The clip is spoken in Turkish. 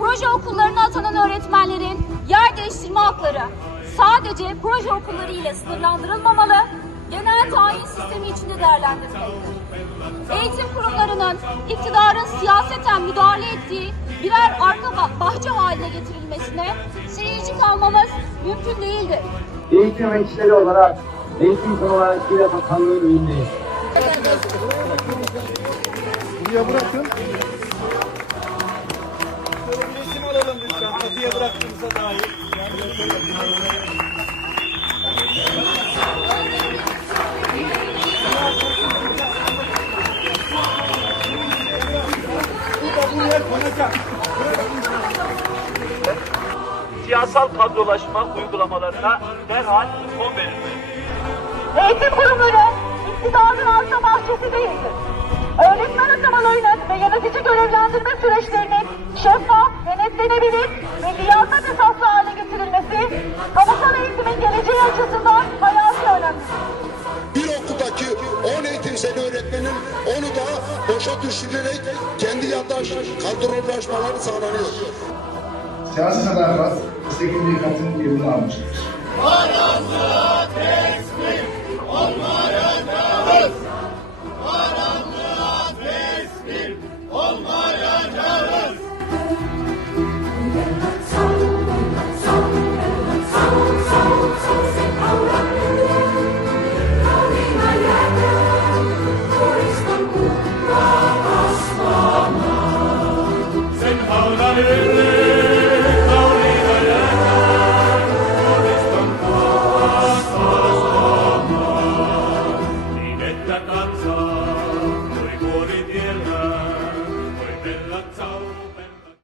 Proje okullarına atanan öğretmenlerin yer değiştirme hakları sadece proje okulları ile sınırlandırılmamalı, genel tayin sistemi içinde değerlendirilmelidir. Eğitim kurumlarının iktidarın siyaseten müdahale ettiği birer arka bah- bahçe haline getirilmesine seyirci kalmamız mümkün değildir. Eğitim emekçileri olarak eğitim konularıyla bakanlığın önündeyiz. Buraya bırakın. Bıraktığınıza dair. Siyasal kadrolaşma uygulamalarına derhal son verilmeli. Eğitim kurumları iktidarın arsa bahçesi değildir. Öğretmen atamalarının ve yönetici görevlendirme süreçlerinin şeffaf, denetlenebilir ve liyakat esaslı hale getirilmesi, kamusal eğitimin geleceği açısından hayati önemlidir. bir okuldaki 10 eğitimsel öğretmenin onu da boşa düşürerek kendi yandaş kadrolaşmaları sağlanıyor. Siyasi sadakat, istekli katın yerini almıştır. Linetta Hallelujah.